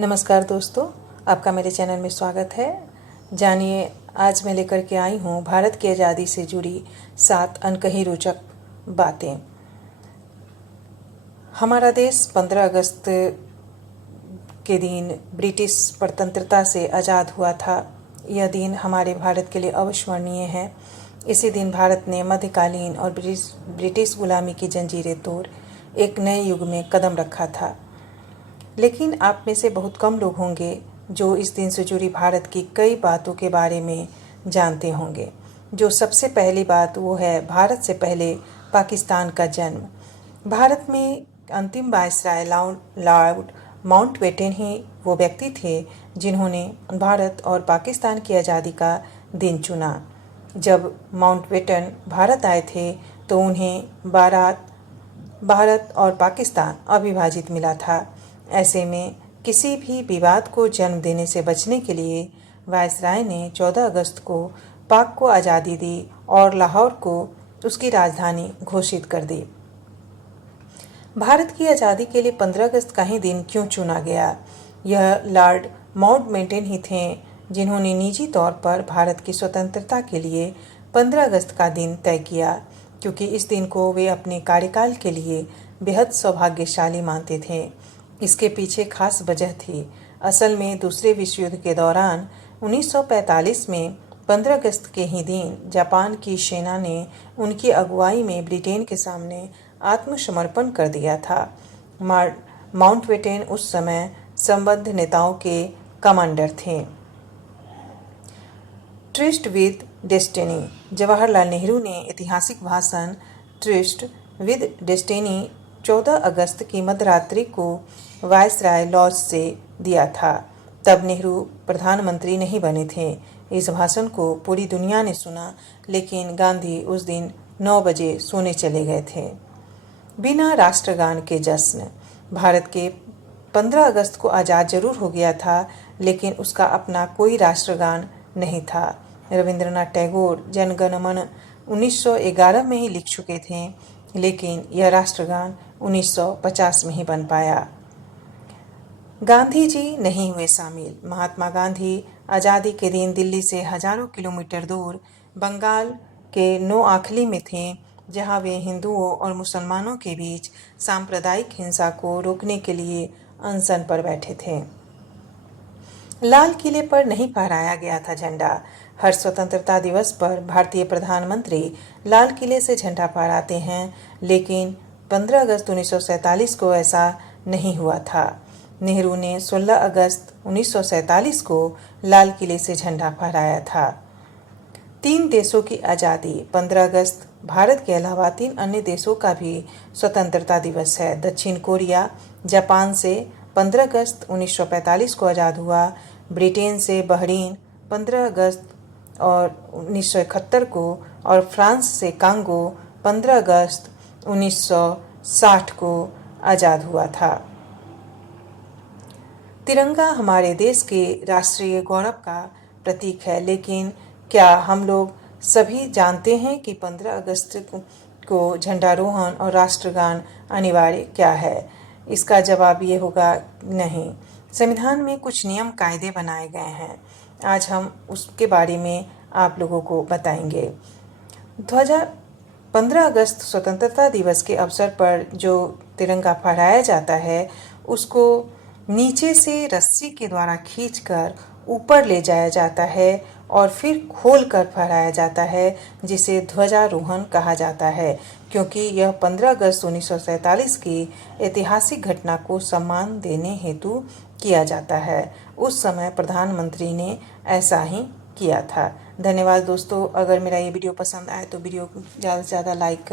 नमस्कार दोस्तों, आपका मेरे चैनल में स्वागत है। जानिए, आज मैं लेकर के आई हूँ भारत की आज़ादी से जुड़ी 7 अनकही रोचक बातें। हमारा देश 15 अगस्त के दिन ब्रिटिश स्वतंत्रता से आज़ाद हुआ था। यह दिन हमारे भारत के लिए अविस्मरणीय है। इसी दिन भारत ने मध्यकालीन और ब्रिटिश गुलामी की जंजीरें तोड़ एक नए युग में कदम रखा था। लेकिन आप में से बहुत कम लोग होंगे जो इस दिन से जुड़ी भारत की कई बातों के बारे में जानते होंगे। जो सबसे पहली बात वो है भारत से पहले पाकिस्तान का जन्म। भारत में अंतिम वायसराय लॉर्ड माउंटबेटन ही वो व्यक्ति थे जिन्होंने भारत और पाकिस्तान की आज़ादी का दिन चुना। जब माउंटबेटन भारत आए थे तो उन्हें भारत और पाकिस्तान अविभाजित मिला था। ऐसे में किसी भी विवाद को जन्म देने से बचने के लिए वायसराय ने 14 अगस्त को पाक को आज़ादी दी और लाहौर को उसकी राजधानी घोषित कर दी। भारत की आज़ादी के लिए 15 अगस्त का ही दिन क्यों चुना गया? यह लॉर्ड माउंटबेटन ही थे जिन्होंने निजी तौर पर भारत की स्वतंत्रता के लिए 15 अगस्त का दिन तय किया, क्योंकि इस दिन को वे अपने कार्यकाल के लिए बेहद सौभाग्यशाली मानते थे। इसके पीछे खास वजह थी। असल में दूसरे विश्व युद्ध के दौरान 1945 में 15 अगस्त के ही दिन जापान की सेना ने उनकी अगुवाई में ब्रिटेन के सामने आत्मसमर्पण कर दिया था। माउंटबेटन उस समय संबद्ध नेताओं के कमांडर थे। Tourist with destiny. Jawaharlal Nehru ने ऐतिहासिक भाषण ट्रिस्ट विद डेस्टिनी 14 अगस्त की मध्यरात्रि को वायसराय लॉज से दिया था। तब नेहरू प्रधानमंत्री नहीं बने थे। इस भाषण को पूरी दुनिया ने सुना, लेकिन गांधी उस दिन 9 बजे सोने चले गए थे। बिना राष्ट्रगान के जश्न। भारत के 15 अगस्त को आज़ाद जरूर हो गया था, लेकिन उसका अपना कोई राष्ट्रगान नहीं था। रविंद्रनाथ टैगोर जन गण मन 1911 में ही लिख चुके थे, लेकिन यह राष्ट्रगान 1950 में ही बन पाया। गांधी जी नहीं हुए शामिल। महात्मा गांधी आज़ादी के दिन दिल्ली से हजारों किलोमीटर दूर बंगाल के नोआखली में थे, जहां वे हिंदुओं और मुसलमानों के बीच सांप्रदायिक हिंसा को रोकने के लिए अनशन पर बैठे थे। लाल किले पर नहीं फहराया गया था झंडा। हर स्वतंत्रता दिवस पर भारतीय प्रधानमंत्री लाल किले से झंडा फहराते हैं, लेकिन 15 अगस्त 1947 को ऐसा नहीं हुआ था। नेहरू ने 16 अगस्त 1947 को लाल किले से झंडा फहराया था। 3 देशों की आज़ादी। 15 अगस्त भारत के अलावा 3 अन्य देशों का भी स्वतंत्रता दिवस है। दक्षिण कोरिया जापान से 15 अगस्त 1945 को आज़ाद हुआ। ब्रिटेन से बहरीन 15 अगस्त और 1971 को, और फ्रांस से कांगो 15 अगस्त 1960 को आज़ाद हुआ था। तिरंगा हमारे देश के राष्ट्रीय गौरव का प्रतीक है, लेकिन क्या हम लोग सभी जानते हैं कि 15 अगस्त को झंडारोहण और राष्ट्रगान अनिवार्य क्या है? इसका जवाब ये होगा नहीं। संविधान में कुछ नियम कायदे बनाए गए हैं। आज हम उसके बारे में आप लोगों को बताएंगे। 15 अगस्त स्वतंत्रता दिवस के अवसर पर जो तिरंगा फहराया जाता है, उसको नीचे से रस्सी के द्वारा खींचकर ऊपर ले जाया जाता है और फिर खोलकर फहराया जाता है, जिसे ध्वजारोहण कहा जाता है, क्योंकि यह 15 अगस्त 1947 की ऐतिहासिक घटना को सम्मान देने हेतु किया जाता है। उस समय प्रधानमंत्री ने ऐसा ही किया था। धन्यवाद दोस्तों। अगर मेरा ये वीडियो पसंद आए तो वीडियो को ज़्यादा से ज़्यादा लाइक करें।